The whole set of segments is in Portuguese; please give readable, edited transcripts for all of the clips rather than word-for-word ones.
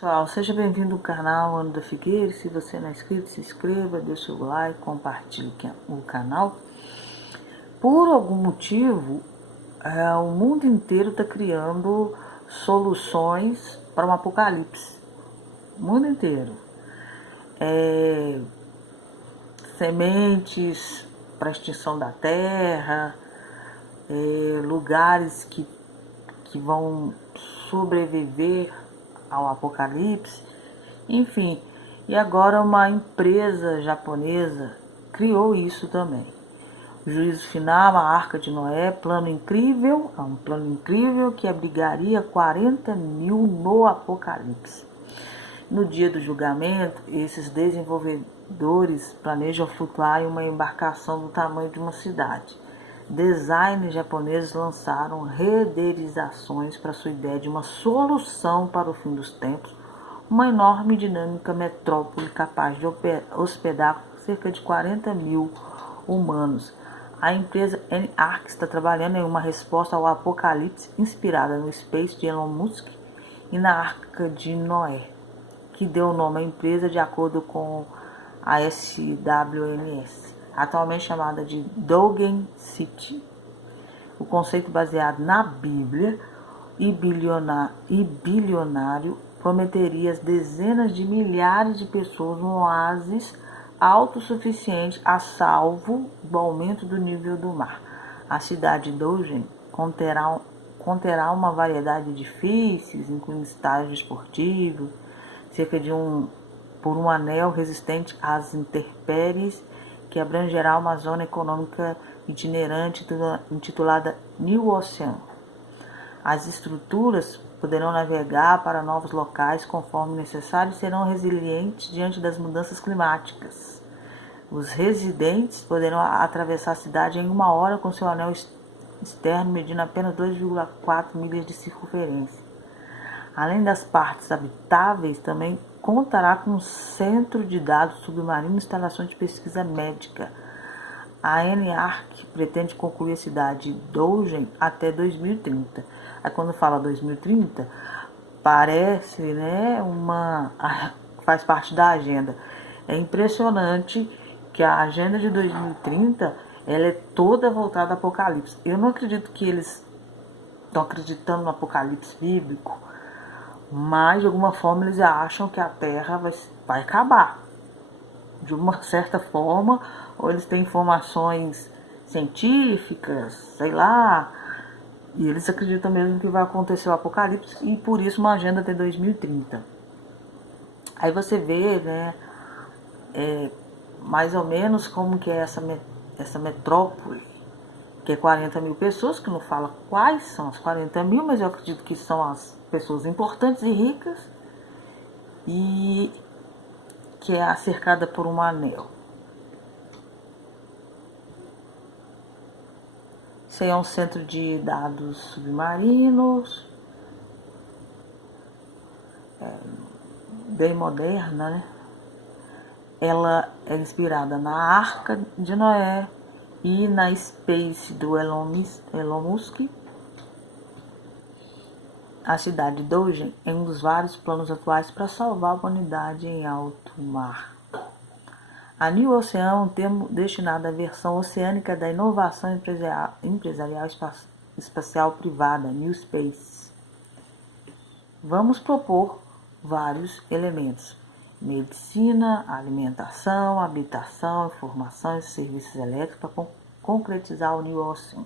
Pessoal, seja bem-vindo ao canal Ana da Figueira. Se você não é inscrito, se inscreva, deixa o like, compartilhe o canal. Por algum motivo, o mundo inteiro está criando soluções para um apocalipse. O mundo inteiro. Sementes para a extinção da terra, lugares que vão sobreviver ao apocalipse, enfim. E agora uma empresa japonesa criou isso também. O juízo final, a Arca de Noé, plano incrível, é um plano incrível que abrigaria 40 mil no apocalipse. No dia do julgamento, esses desenvolvedores planejam flutuar em uma embarcação do tamanho de uma cidade. Designers japoneses lançaram renderizações para sua ideia de uma solução para o fim dos tempos, uma enorme e dinâmica metrópole capaz de hospedar cerca de 40 mil humanos. A empresa NARC está trabalhando em uma resposta ao apocalipse inspirada no Space de Elon Musk e na Arca de Noé, que deu o nome à empresa de acordo com a SWMS, atualmente chamada de Dogen City. O conceito baseado na Bíblia e bilionário prometeria dezenas de milhares de pessoas num oásis autossuficiente a salvo do aumento do nível do mar. A cidade de Dogen conterá uma variedade de edifícios, incluindo estádios esportivos, cerca de por um anel resistente às intempéries, que abrangerá uma zona econômica itinerante intitulada New Ocean. As estruturas poderão navegar para novos locais conforme necessário e serão resilientes diante das mudanças climáticas. Os residentes poderão atravessar a cidade em 1 hora com seu anel externo medindo apenas 2,4 milhas de circunferência. Além das partes habitáveis, também contará com um centro de dados submarino e instalações de pesquisa médica. A NARC pretende concluir a cidade de Dogen até 2030. Aí quando fala 2030, parece, faz parte da agenda. É impressionante que a agenda de 2030 ela é toda voltada ao apocalipse. Eu não acredito que eles estão acreditando no apocalipse bíblico, mas de alguma forma eles acham que a Terra vai acabar. De uma certa forma, ou eles têm informações científicas, sei lá, e eles acreditam mesmo que vai acontecer o apocalipse e por isso uma agenda até 2030. Aí você vê, mais ou menos como que é essa metrópole, que é 40 mil pessoas, que não fala quais são as 40 mil, mas eu acredito que são as pessoas importantes e ricas, e que é cercada por um anel. Isso aí é um centro de dados submarinos, bem moderna, né? Ela é inspirada na Arca de Noé e na Space do Elon Musk. A cidade de Dogen é um dos vários planos atuais para salvar a humanidade em alto mar. A New Ocean é um termo destinado à versão oceânica da inovação empresarial espacial privada, New Space. Vamos propor vários elementos: medicina, alimentação, habitação, informação e serviços elétricos para concretizar o New Ocean.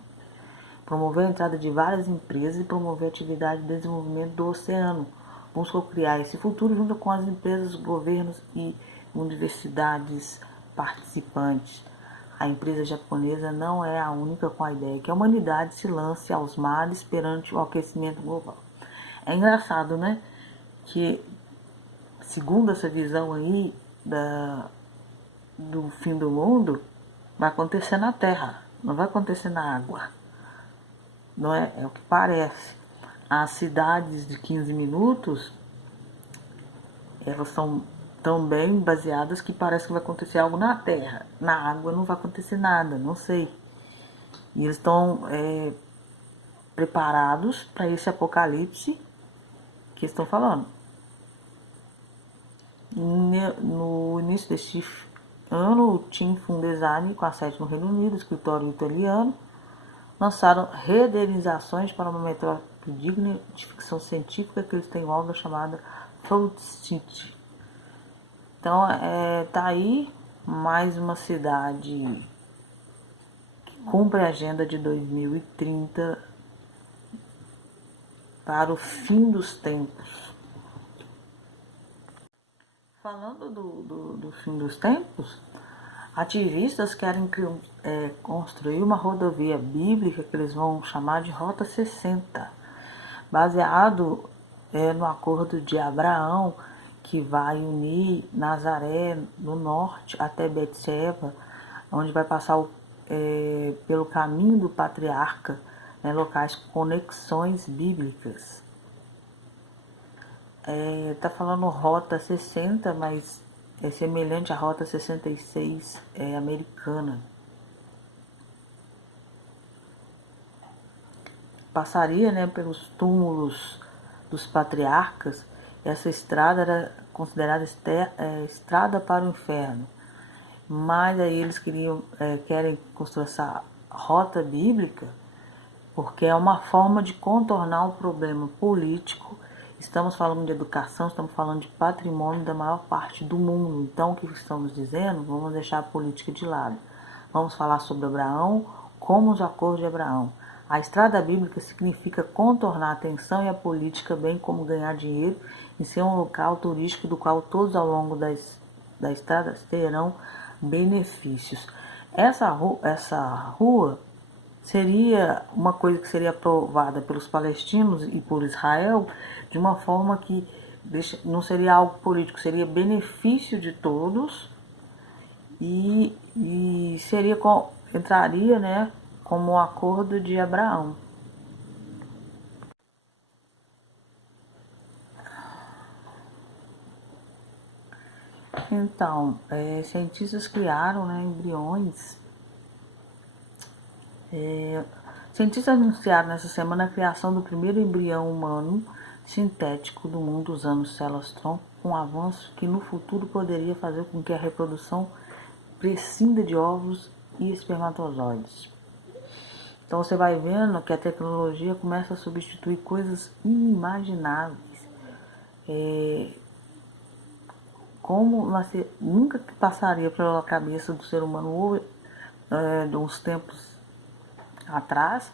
Promover a entrada de várias empresas e promover a atividade de desenvolvimento do oceano. Vamos criar esse futuro junto com as empresas, governos e universidades participantes. A empresa japonesa não é a única com a ideia que a humanidade se lance aos mares perante o aquecimento global. É engraçado, né? Que, segundo essa visão aí do fim do mundo, vai acontecer na terra, não vai acontecer na água. Não é o que parece. As cidades de 15 minutos, elas são tão bem baseadas que parece que vai acontecer algo na terra. Na água não vai acontecer nada, não sei. E eles estão preparados para esse apocalipse que estão falando. no início deste ano, o Team Fun Design, com a sede no Reino Unido, escritório italiano, lançaram renderizações para uma metrópole digna de ficção científica que eles têm obra chamada Float City. Então, tá aí mais uma cidade que cumpre a agenda de 2030 para o fim dos tempos. Falando do fim dos tempos, ativistas querem construir uma rodovia bíblica que eles vão chamar de Rota 60, baseado no acordo de Abraão, que vai unir Nazaré no norte até Betseba, onde vai passar pelo caminho do patriarca, locais com conexões bíblicas. Tá falando Rota 60, mas é semelhante à Rota 66 americana. Passaria, pelos túmulos dos patriarcas. Essa estrada era considerada estrada para o inferno. Mas aí eles querem construir essa rota bíblica porque é uma forma de contornar o problema político. Estamos falando de educação, estamos falando de patrimônio da maior parte do mundo. Então, o que estamos dizendo? Vamos deixar a política de lado. Vamos falar sobre Abraão, como os acordos de Abraão. A estrada bíblica significa contornar a tensão e a política, bem como ganhar dinheiro e ser um local turístico do qual todos ao longo da estrada terão benefícios. Essa rua seria uma coisa que seria aprovada pelos palestinos e por Israel de uma forma que não seria algo político, seria benefício de todos e entraria, como um acordo de Abraão. Então, cientistas criaram embriões. Cientistas anunciaram nessa semana a criação do primeiro embrião humano sintético do mundo usando células-tronco, um avanço que no futuro poderia fazer com que a reprodução prescinda de óvulos e espermatozoides. Então você vai vendo que a tecnologia começa a substituir coisas inimagináveis. Como nunca passaria pela cabeça do ser humano de uns tempos atrás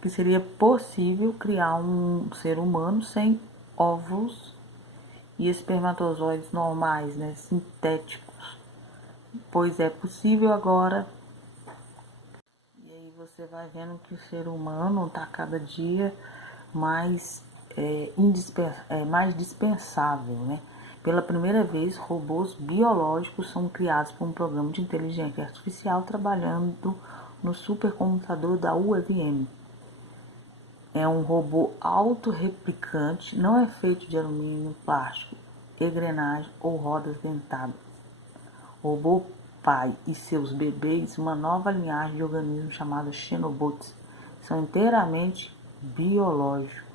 que seria possível criar um ser humano sem óvulos e espermatozoides normais, sintéticos. Pois é possível agora. E aí você vai vendo que o ser humano está cada dia mais mais dispensável, Pela primeira vez, robôs biológicos são criados por um programa de inteligência artificial trabalhando no supercomputador da UVM. É um robô autorreplicante, não é feito de alumínio, plástico, engrenagem ou rodas dentadas. O robô pai e seus bebês, uma nova linhagem de organismos chamada Xenobots, são inteiramente biológicos.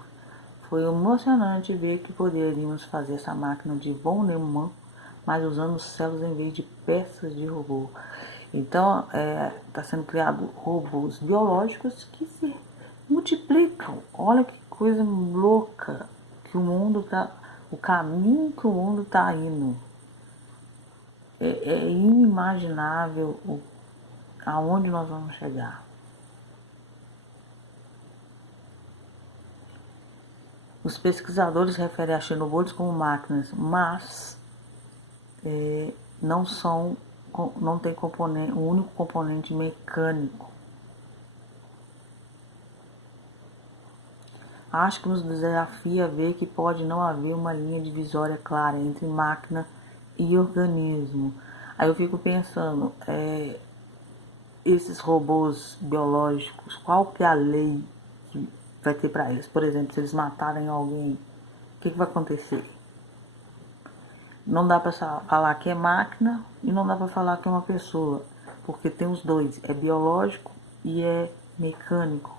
Foi emocionante ver que poderíamos fazer essa máquina de von Neumann, mas usando células em vez de peças de robô. Então, está sendo criado robôs biológicos que se multiplicam. Olha que coisa louca que o caminho que o mundo está indo. É inimaginável aonde nós vamos chegar. Os pesquisadores referem a xenobots como máquinas, mas não tem um único componente mecânico. Acho que nos desafia a ver que pode não haver uma linha divisória clara entre máquina e organismo. Aí eu fico pensando, esses robôs biológicos, qual que é a lei que vai ter para eles? Por exemplo, se eles matarem alguém, o que vai acontecer? Não dá para falar que é máquina e não dá para falar que é uma pessoa, porque tem os dois, é biológico e é mecânico.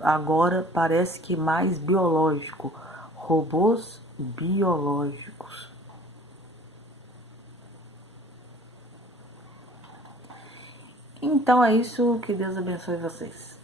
Agora parece que mais biológico, robôs biológicos. Então é isso, que Deus abençoe vocês.